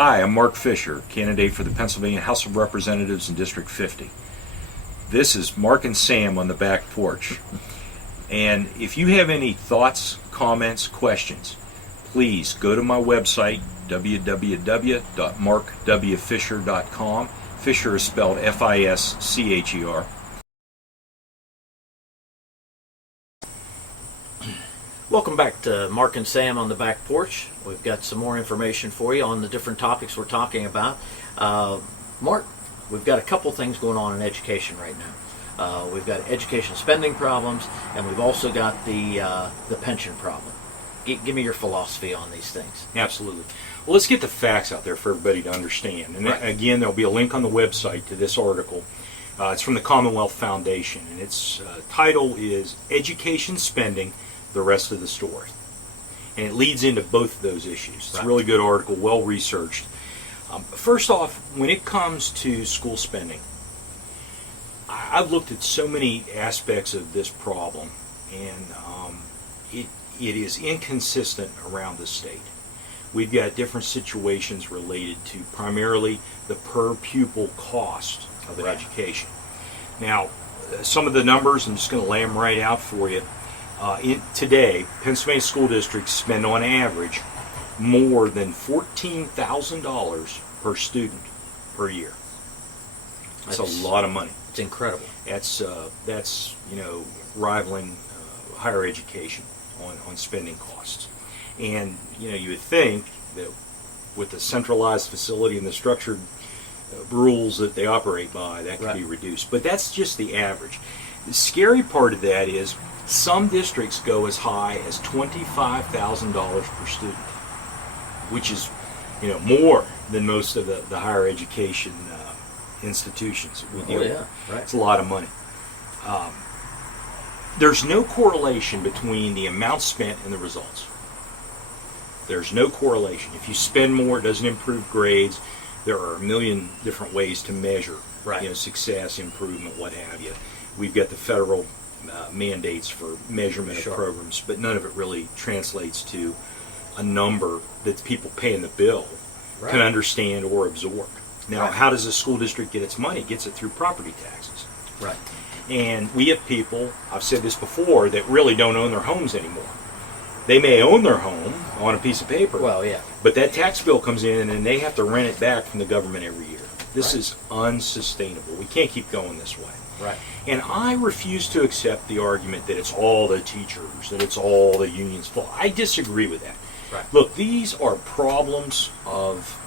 Hi, I'm Mark Fischer, candidate for the Pennsylvania House of Representatives in District 50. This is Mark and Sam on the back porch. And if you have any thoughts, comments, questions, please go to my website, www.markwfischer.com. Fischer is spelled F-I-S-C-H-E-R. Welcome back to Mark and Sam on the back porch. We've got some more information for you on the different topics we're talking about. Mark, we've got a couple things going on in education right now. We've got education spending problems, and we've also got the pension problem. Give me your philosophy on these things. Absolutely. Well, let's get the facts out there for everybody to understand. And right. Again, there'll be a link on the website to this article. It's from the Commonwealth Foundation, and its title is Education Spending, the Rest of the Story. And it leads into both of those issues. It's right. a really good article, well researched. First off, when it comes to school spending, I've looked at so many aspects of this problem, and it is inconsistent around the state. We've got different situations related to primarily the per pupil cost of an right. education. Now, some of the numbers, I'm just going to lay them right out for you. Today, Pennsylvania school districts spend on average more than $14,000 per student per year. That's a lot of money. It's incredible. That's rivaling higher education on spending costs. And you would think that with the centralized facility and the structured rules that they operate by, that could right. be reduced. But that's just the average. The scary part of that is some districts go as high as $25,000 per student, which is more than most of the higher education institutions we deal with. Right. It's a lot of money. There's no correlation between the amount spent and the results. There's no correlation. If you spend more, it doesn't improve grades. There are a million different ways to measure right. Success, improvement, what have you. We've got the federal mandates for measurement sure. of programs, but none of it really translates to a number that people paying the bill right. can understand or absorb. Now, right. how does a school district get its money? It gets it through property taxes. Right. And we have people, I've said this before, that really don't own their homes anymore. They may own their home on a piece of paper, well, yeah. but that tax bill comes in and they have to rent it back from the government every year. This right. is unsustainable. We can't keep going this way. Right. And I refuse to accept the argument that it's all the teachers, that it's all the union's fault. I disagree with that. Right. Look, these are problems of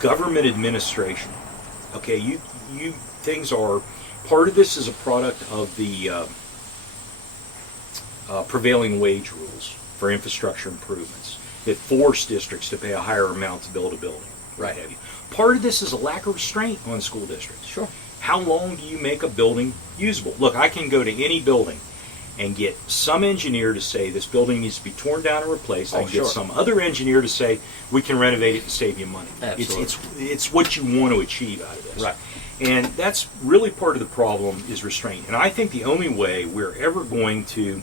government administration. Okay, you things are, part of this is a product of the prevailing wage rules for infrastructure improvements that force districts to pay a higher amount to build a building. Right. Have you. Part of this is a lack of restraint on school districts. Sure. How long do you make a building usable? Look, I can go to any building and get some engineer to say this building needs to be torn down and replaced. I can sure. get some other engineer to say we can renovate it and save you money. Absolutely. It's what you want to achieve out of this. Right. And that's really part of the problem is restraint. And I think the only way we're ever going to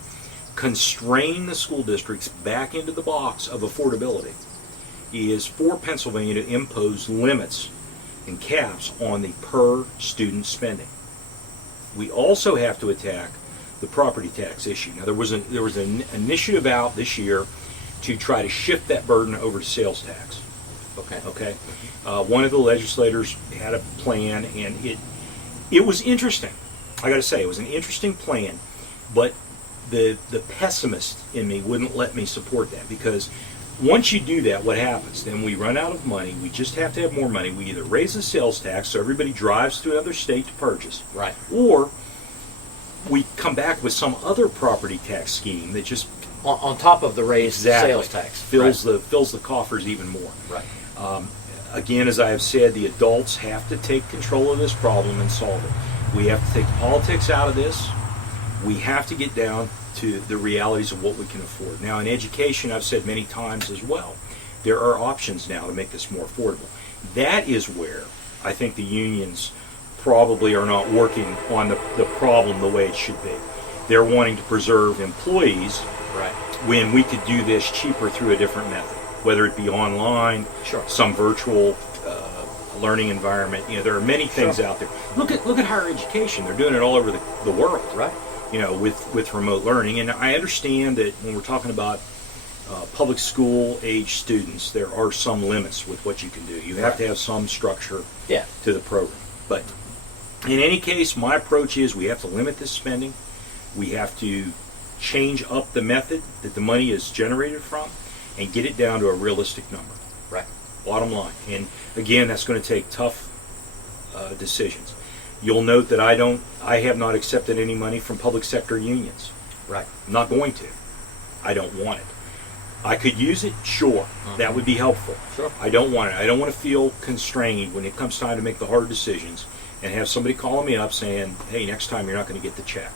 constrain the school districts back into the box of affordability is for Pennsylvania to impose limits and caps on the per student spending. We also have to attack the property tax issue. Now there was an initiative out this year to try to shift that burden over to sales tax. Okay. One of the legislators had a plan, and it was interesting. I got to say, it was an interesting plan, but the pessimist in me wouldn't let me support that, because once you do that, what happens? Then we run out of money. We just have to have more money. We either raise the sales tax so everybody drives to another state to purchase, right, or we come back with some other property tax scheme that just on top of the raised sales tax fills the coffers even more. Right. Again, as I have said, the adults have to take control of this problem and solve it. We have to take politics out of this. We have to get down to the realities of what we can afford. Now, in education, I've said many times as well, there are options now to make this more affordable. That is where I think the unions probably are not working on the problem the way it should be. They're wanting to preserve employees right. when we could do this cheaper through a different method. whether it be online, Sure. some virtual learning environment. There are many things Sure. out there. Look at higher education; they're doing it all over the world. Right. With remote learning, and I understand that when we're talking about public school age students, there are some limits with what you can do. You have to have some structure Yeah. to the program. But in any case, my approach is we have to limit this spending. We have to change up the method that the money is generated from and get it down to a realistic number. Right. Bottom line. And again, that's going to take tough decisions. You'll note that I have not accepted any money from public sector unions. Right. I'm not going to. I don't want it. I could use it, sure. That would be helpful. Sure. I don't want it. I don't want to feel constrained when it comes time to make the hard decisions and have somebody calling me up saying, hey, next time you're not going to get the check.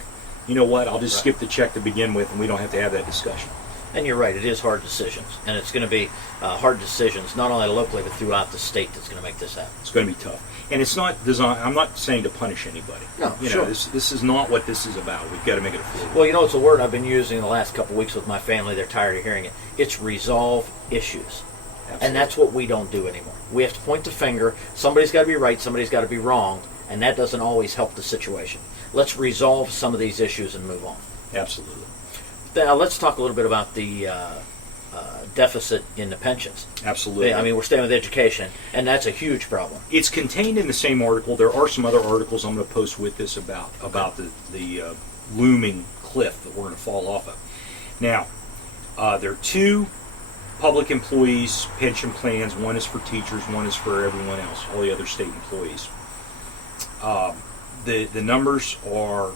You know what? I'll just skip the check to begin with and we don't have to have that discussion. And you're right, it is hard decisions. And it's going to be hard decisions, not only locally, but throughout the state that's going to make this happen. It's going to be tough. And it's not designed, I'm not saying to punish anybody. No, sure. This is not what this is about. We've got to make it affordable. Well, it's a word I've been using the last couple of weeks with my family. They're tired of hearing it. It's resolve issues. Absolutely. And that's what we don't do anymore. We have to point the finger. Somebody's got to be right, somebody's got to be wrong, and that doesn't always help the situation. Let's resolve some of these issues and move on. Absolutely. Now, let's talk a little bit about the deficit in the pensions. Absolutely. I mean, we're staying with education, and that's a huge problem. It's contained in the same article. There are some other articles I'm going to post with this about the looming cliff that we're going to fall off of. Now, there are two public employees pension plans. One is for teachers. One is for everyone else, all the other state employees. The numbers are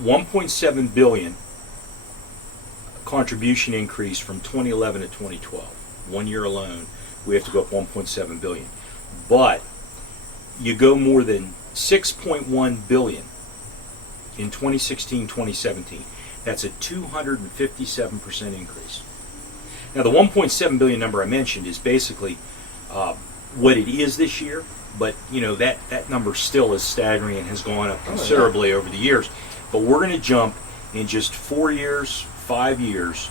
1.7 billion contribution increase from 2011 to 2012. 1 year alone, we have to go up 1.7 billion. But you go more than 6.1 billion in 2016-2017. That's a 257% increase. Now, the 1.7 billion number I mentioned is basically what it is this year, but that number still is staggering and has gone up considerably over the years. But we're going to jump in just 4 years, 5 years,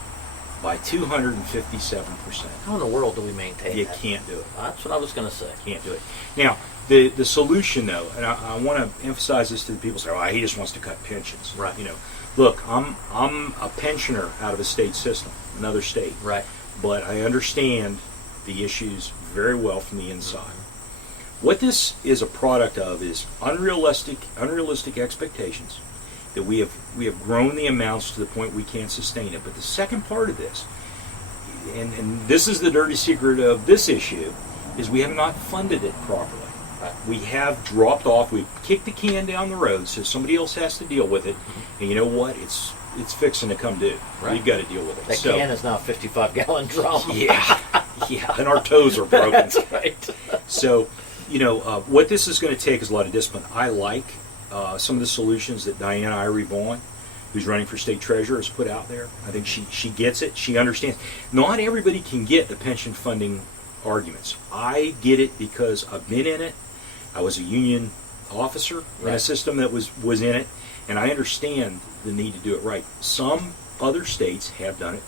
by 257%. How in the world do we maintain You that? can't do it. That's what I was going to say. Can't do it. Now, the solution, though, and I want to emphasize this to the people who say, "Oh, he just wants to cut pensions." Right. Look, I'm a pensioner out of a state system, another state. Right. But I understand the issues very well from the inside. What this is a product of is unrealistic expectations. That we have grown the amounts to the point we can't sustain it. But the second part of this, and this is the dirty secret of this issue, is we have not funded it properly. We have dropped off. We've kicked the can down the road, so somebody else has to deal with it. And you know what? It's fixing to come due. Right. We've got to deal with it. That can is now a 55-gallon drum. Yeah, and our toes are broken. That's right. So, what this is going to take is a lot of discipline. I like some of the solutions that Diana Irie Vaughn, who's running for state treasurer, has put out there. I think she gets it. She understands. Not everybody can get the pension funding arguments. I get it because I've been in it. I was a union officer in a system that was in it, and I understand the need to do it right. Some other states have done it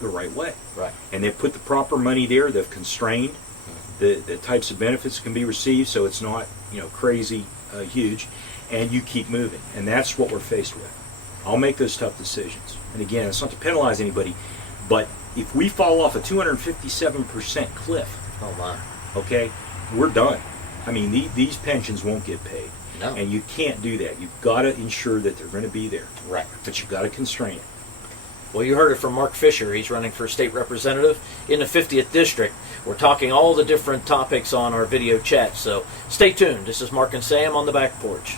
the right way. Right. And they've put the proper money there. They've constrained the types of benefits that can be received, so it's not crazy huge, and you keep moving. And that's what we're faced with. I'll make those tough decisions. And again, it's not to penalize anybody, but if we fall off a 257% cliff, Oh, my. okay, we're done. I mean, these pensions won't get paid. No. And you can't do that. You've got to ensure that they're going to be there. Right. But you've got to constrain it. Well, you heard it from Mark Fischer. He's running for state representative in the 50th district. We're talking all the different topics on our video chat, so stay tuned. This is Mark and Sam on the Back Porch.